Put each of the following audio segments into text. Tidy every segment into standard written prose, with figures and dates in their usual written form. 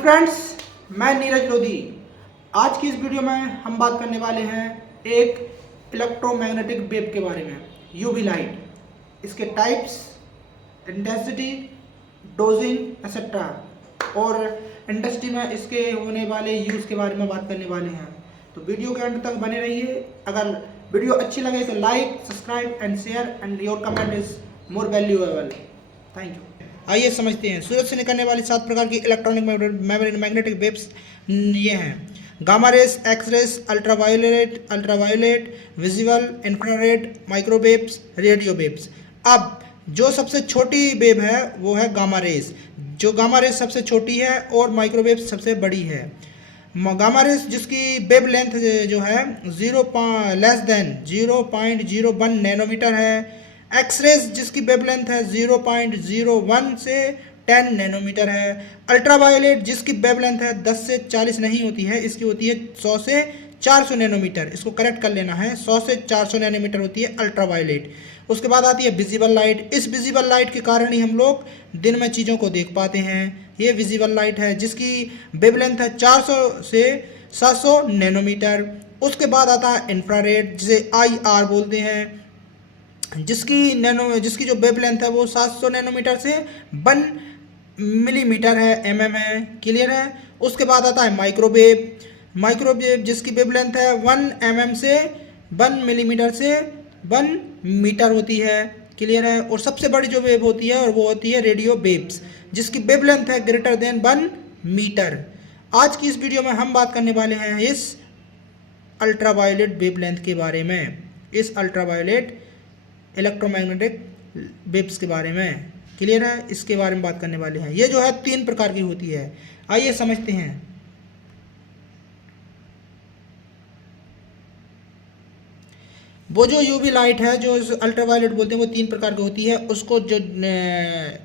Friends, मैं नीरज लोधी। आज की इस वीडियो में हम बात करने वाले हैं एक इलेक्ट्रोमैग्नेटिक वेव के बारे में, यूवी लाइट, इसके टाइप्स, इंटेंसिटी, डोजिंग एक्सेट्रा, और इंडस्ट्री में इसके होने वाले यूज़ के बारे में बात करने वाले हैं। तो वीडियो के अंत तक बने रहिए। अगर वीडियो अच्छी लगे तो like, subscribe and share and your comment is more valuable. Thank you. आइए समझते हैं। सूरज से निकलने वाली 7 प्रकार की इलेक्ट्रॉनिक मैग्नेटिक वेव्स ये हैं: gamma rays, X rays, ultraviolet, visible, infrared, microwaves, radio waves. अब जो सबसे छोटी वेव है वो है गामा रेस। जो गामा रेस सबसे छोटी है और माइक्रोवेव सबसे बड़ी है। गामा रेस जिसकी वेव लेंथ जो है 0.01 नैनोमीटर है। एक्स रेस जिसकी वेवलेंथ है 0.01 से 10 नैनोमीटर है। अल्ट्रावायोलेट जिसकी वेवलेंथ है 10 से 40 नहीं होती है, इसकी होती है 100 से 400 नैनोमीटर। इसको करेक्ट कर लेना है, 100 से 400 नैनोमीटर होती है अल्ट्रावायोलेट। उसके बाद आती है विजिबल लाइट। इस विजिबल लाइट के कारण ही हम लोग दिन में चीज़ों को देख पाते हैं। ये विजिबल लाइट है जिसकी वेवलेंथ है 400 से 700 नैनोमीटर। उसके बाद आता है इंफ्रारेड, जिसे IR बोलते हैं, जिसकी जो वेवलेंथ है वो 700 नैनोमीटर से 1 मिलीमीटर है, mm है। क्लियर है। उसके बाद आता है माइक्रोवेव जिसकी वेवलेंथ है 1 mm से 1 मिलीमीटर से 1 मीटर होती है। क्लियर है। और सबसे बड़ी जो वेव होती है और वो होती है रेडियो वेव्स जिसकी वेवलेंथ है ग्रेटर देन 1 मीटर। आज की इस वीडियो में हम बात करने वाले हैं इस अल्ट्रावायोलेट वेवलेंथ के बारे में, इस अल्ट्रावायोलेट इलेक्ट्रोमैग्नेटिक वेव्स के बारे में। क्लियर है। इसके बारे में बात करने वाले हैं। ये जो है 3 प्रकार की होती है। आइए समझते हैं। वो जो यूवी लाइट है, जो अल्ट्रावायोलेट बोलते हैं, वो 3 प्रकार की होती है। उसको जो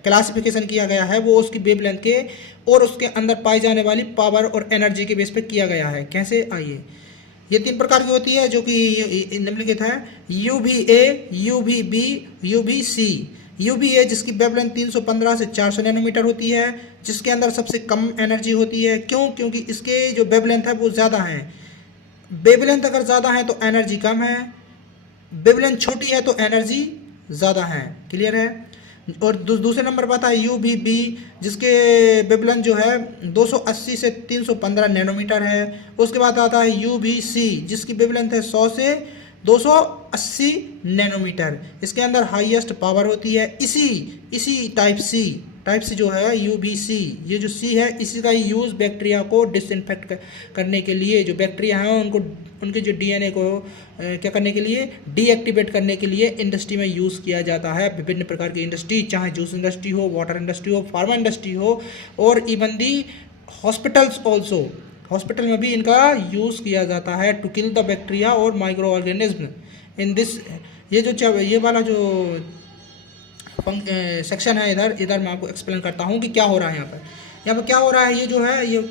क्लासिफिकेशन किया गया है वो उसकी वेवलेंथ के और उसके अंदर पाई जाने वाली पावर और एनर्जी के बेस पे किया गया है। कैसे, आइए। ये 3 प्रकार की होती है जो कि निम्नलिखित है: UVA, UVB, UVC। UVA जिसकी वेवलेंथ 315 से 400 नैनोमीटर होती है, जिसके अंदर सबसे कम एनर्जी होती है। क्यों? क्योंकि इसके जो वेवलेंथ है वो ज़्यादा है। वेवलेंथ अगर ज़्यादा है तो एनर्जी कम है, वेवलेंथ छोटी है तो एनर्जी ज़्यादा है। क्लियर है। और दूसरे नंबर पर आता है UVB जिसके वेवलेंथ जो है 280 से 315 नैनोमीटर है। उसके बाद आता है UVC जिसकी वेवलेंथ है 100 से 280 नैनोमीटर। इसके अंदर हाईएस्ट पावर होती है। इसी टाइप सी जो है UVC, ये जो C है, इसी का यूज़ बैक्टीरिया को डिसइंफेक्ट करने के लिए, जो बैक्टीरिया हैं उनको उनके जो DNA को क्या करने के लिए, डीएक्टिवेट करने के लिए इंडस्ट्री में यूज़ किया जाता है। विभिन्न प्रकार की इंडस्ट्री, चाहे जूस इंडस्ट्री हो, वाटर इंडस्ट्री हो, फार्मा इंडस्ट्री हो, और even the hospitals also. Hospital में भी इनका यूज़ किया जाता है टू किल द बैक्टीरिया और माइक्रो ऑर्गेनिज्म इन दिस। ये वाला जो सेक्शन है, इधर मैं आपको एक्सप्लेन करता हूँ कि क्या हो रहा है यहाँ पर क्या हो रहा है। ये जो है, ये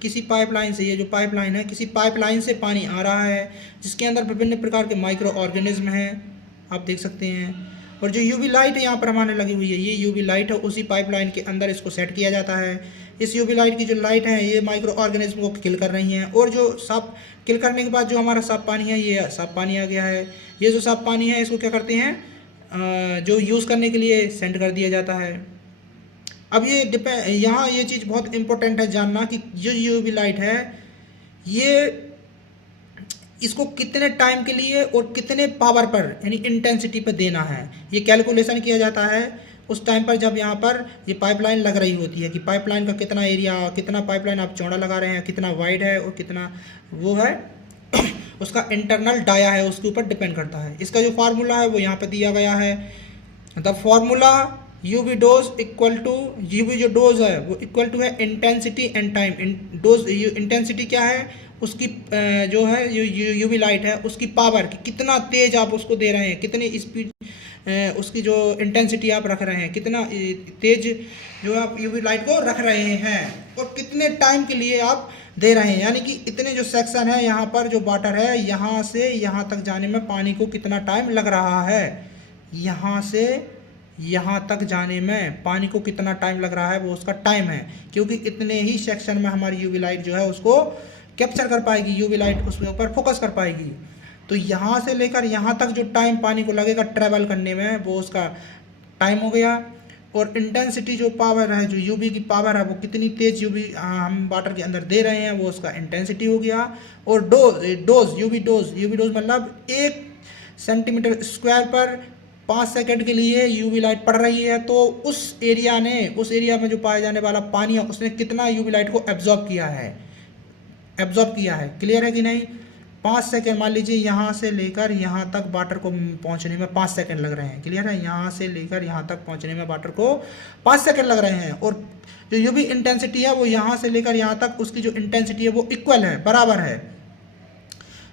किसी पाइपलाइन से, ये जो पाइपलाइन है, किसी पाइपलाइन से पानी आ रहा है जिसके अंदर विभिन्न प्रकार के माइक्रो ऑर्गेनिज्म हैं, आप देख सकते हैं। और जो यूवी लाइट है यहाँ पर हमारे लगी हुई है, ये यूवी लाइट है, उसी पाइपलाइन के अंदर इसको सेट किया जाता है। इस यूवी लाइट की जो लाइट है ये माइक्रो ऑर्गेनिज्म को किल कर रही हैं। और जो साफ किल करने के बाद जो हमारा साफ पानी है, ये साफ पानी आ गया है। ये जो साफ पानी है इसको क्या करते हैं, जो यूज़ करने के लिए सेंड कर दिया जाता है। अब यहाँ ये चीज़ बहुत इंपॉर्टेंट है जानना कि जो यूवी लाइट है ये इसको कितने टाइम के लिए और कितने पावर पर, यानी इंटेंसिटी पर देना है, ये कैलकुलेशन किया जाता है उस टाइम पर जब यहाँ पर ये पाइपलाइन लग रही होती है कि पाइपलाइन का कितना एरिया, कितना पाइपलाइन आप चौड़ा लगा रहे हैं, कितना वाइड है और कितना वो है उसका इंटरनल डाया है, उसके ऊपर डिपेंड करता है। इसका जो फार्मूला है वो यहाँ पे दिया गया है। The formula UV dose equal to, UV जो डोज है वो इक्वल टू है intensity and time. Dose intensity क्या है, उसकी जो है UV लाइट है उसकी पावर, कि कितना तेज आप उसको दे रहे हैं, कितनी स्पीड उसकी जो इंटेंसिटी आप रख रहे हैं, कितना तेज जो आप UV लाइट को रख रहे हैं और कितने टाइम के लिए आप दे रहे हैं। यानी कि इतने जो सेक्शन है यहाँ पर जो वाटर है, यहाँ से यहाँ तक जाने में पानी को कितना टाइम लग रहा है, यहाँ से यहाँ तक जाने में पानी को कितना टाइम लग रहा है वो उसका टाइम है, क्योंकि इतने ही सेक्शन में हमारी यूवी लाइट जो है उसको कैप्चर कर पाएगी, यूवी लाइट उसके ऊपर फोकस कर पाएगी। तो यहाँ से लेकर यहाँ तक जो टाइम पानी को लगेगा ट्रेवल करने में वो उसका टाइम हो गया। और इंटेंसिटी जो पावर है, जो यूवी की पावर है, वो कितनी तेज यूवी हम वाटर के अंदर दे रहे हैं वो उसका इंटेंसिटी हो गया। और यूवी डोज मतलब 1 सेंटीमीटर स्क्वायर पर 5 सेकंड के लिए यूवी लाइट पड़ रही है, तो उस एरिया में जो पाया जाने वाला पानी है उसने कितना यूवी लाइट को एब्जॉर्ब किया है। क्लियर है कि नहीं? 5 सेकेंड, मान लीजिए यहाँ से लेकर यहाँ तक वाटर को पहुँचने में 5 सेकेंड लग रहे हैं। क्लियर है? यहाँ से लेकर यहाँ तक पहुँचने में वाटर को 5 सेकेंड लग रहे हैं। और जो यूवी इंटेंसिटी है वो यहाँ से लेकर यहाँ तक उसकी जो इंटेंसिटी है वो इक्वल है, बराबर है।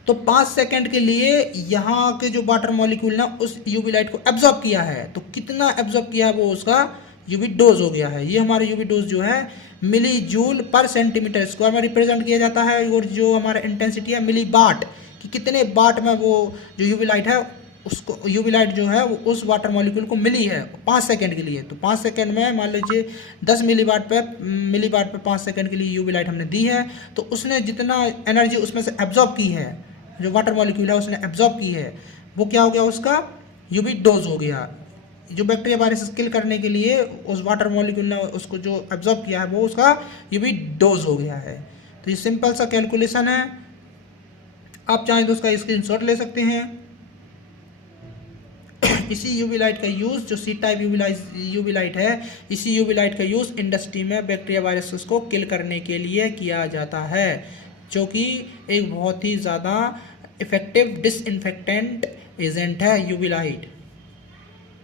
तो 5 सेकेंड के लिए यहाँ के जो वाटर मॉलिक्यूल ना उस यूवी लाइट को एब्जॉर्ब किया है, तो कितना एब्जॉर्ब किया है वो उसका यूवी डोज हो गया है। ये हमारा यूवी डोज जो है मिली जूल पर सेंटीमीटर स्क्वायर में रिप्रेजेंट किया जाता है। और जो हमारा इंटेंसिटी है मिली वाट, कि कितने वाट में वो जो यूवी लाइट है उसको, यूवी लाइट जो है वो उस वाटर मॉलिक्यूल को मिली है 5 सेकेंड के लिए। तो 5 सेकेंड में मान लीजिए 10 मिली वाट पे 5 सेकेंड के लिए यूवी लाइट हमने दी है, तो उसने जितना एनर्जी उसमें से एब्जॉर्ब की है, जो वाटर मॉलिक्यूल है उसने एब्जॉर्ब की है, वो क्या हो गया? उसका यूवी डोज हो गया। जो बैक्टीरिया वायरस किल करने के लिए उस वाटर मॉलिक्यूल ने उसको जो एब्जॉर्ब किया है वो उसका यूवी डोज हो गया है। तो ये सिंपल सा कैलकुलेशन है, आप चाहें तो उसका स्क्रीनशॉट ले सकते हैं। इसी यूवी लाइट का यूज़, जो सी टाइप यूवी लाइट है, इसी यूवी लाइट का यूज़ इंडस्ट्री में बैक्टीरिया वायरसेस को किल करने के लिए किया जाता है, जो कि एक बहुत ही ज़्यादा इफ़ेक्टिव डिसइंफेक्टेंट एजेंट है यूवी लाइट।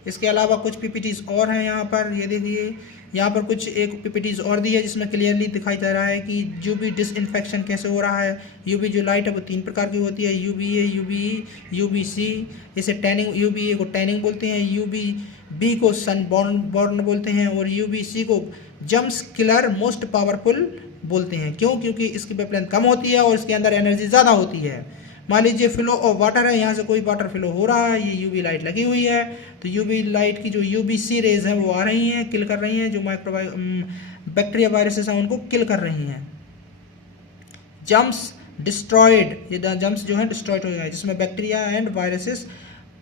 इसके अलावा कुछ पीपीटीज और हैं यहाँ पर, ये देखिए यहाँ पर कुछ एक पीपीटीज और दी है जिसमें क्लियरली दिखाई दे रहा है कि यूवी डिसइंफेक्शन कैसे हो रहा है। यूवी जो लाइट है वो 3 प्रकार की होती है, यूवीए, यूवीई, यूवीसी। इसे टैनिंग, यूवीए को टैनिंग बोलते हैं, यूवीबी को सनबर्न बोलते हैं, और यूवीसी को जम्स किलर मोस्ट पावरफुल बोलते हैं। क्यों? क्योंकि इसकी वेवलेंथ कम होती है और इसके अंदर एनर्जी ज़्यादा होती है। मान लीजिए फ्लो ऑफ वाटर है, यहाँ से कोई वाटर फ्लो हो रहा है, ये यूवी लाइट लगी हुई है, तो यूवी लाइट की जो यूवीसी रेज हैं वो आ रही हैं, किल कर रही हैं, जो बैक्टीरिया वायरसेस हैं उनको किल कर रही हैं। जम्स डिस्ट्रॉयड, ये जम्स जो है डिस्ट्रॉयड हो गए, जिसमें बैक्टीरिया एंड वायरसेस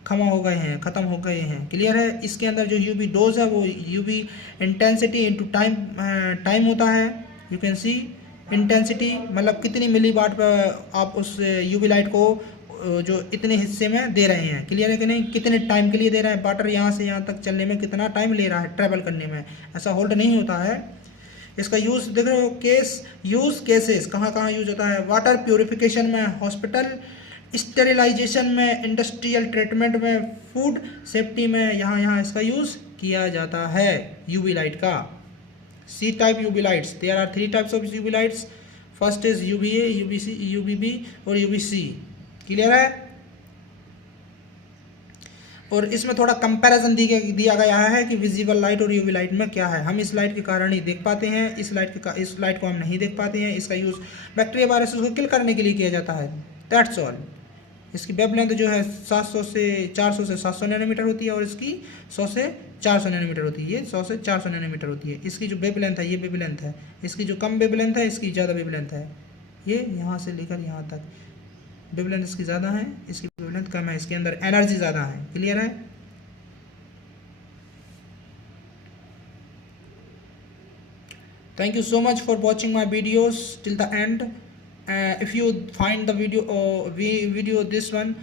खत्म हो गए हैं। क्लियर है? इसके अंदर जो यूवी डोज है वो यूवी इंटेंसिटी इनटू टाइम होता है। यू कैन सी इंटेंसिटी मतलब कितनी मिली वाट पर आप उस यूवी लाइट को जो इतने हिस्से में दे रहे हैं। क्लियर है कि नहीं? कितने टाइम के लिए दे रहे हैं, वाटर यहाँ से यहाँ तक चलने में कितना टाइम ले रहा है, ट्रैवल करने में, ऐसा होल्ड नहीं होता है। इसका यूज़ देख रहे हो, केसेस कहाँ कहाँ यूज होता है? वाटर प्योरिफिकेशन में, हॉस्पिटल स्टेरिलाइजेशन में, इंडस्ट्रियल ट्रीटमेंट में, फूड सेफ्टी में, यहाँ इसका यूज़ किया जाता है यूवी लाइट का। C type UV lights. There are 3 types of UV lights. First is UVA, UVC, UVB और UVC. क्लियर है? और इसमें थोड़ा कंपैरिजन दिया गया है कि विजिबल लाइट और यूवी लाइट में क्या है। हम इस लाइट के कारण ही देख पाते हैं, इस लाइट को हम नहीं देख पाते हैं। इसका यूज़ बैक्टीरिया वायरसेस को किल करने के लिए किया जाता है, दैट्स ऑल। इसकी वेवलेंथ जो है 400 से 700 नैनोमीटर होती है, और इसकी 100 से 400 नैनोमीटर होती है। ये 100 से 400 नैनोमीटर होती है। इसकी जो वेवलेंथ है, ये वेवलेंथ है। इसकी जो कम वेवलेंथ है, इसकी ज़्यादा वेवलेंथ है। ये यहाँ से लेकर यहाँ तक वेवलेंथ इसकी ज़्यादा है, इसकी वेवलेंथ कम है, इसके अंदर एनर्जी ज़्यादा है। क्लियर है? Thank you so much for watching my videos till the end. If you find the video this one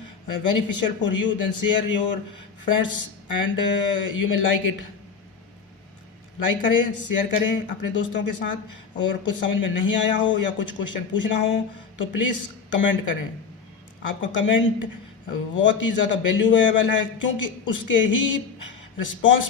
beneficial for you, then share your friends and you may like it. Like करें, share करें अपने दोस्तों के साथ, और कुछ समझ में नहीं आया हो या कुछ क्वेश्चन पूछना हो तो प्लीज़ कमेंट करें। आपका कमेंट बहुत ही ज़्यादा वैल्यूएबल है, क्योंकि उसके ही रिस्पॉन्स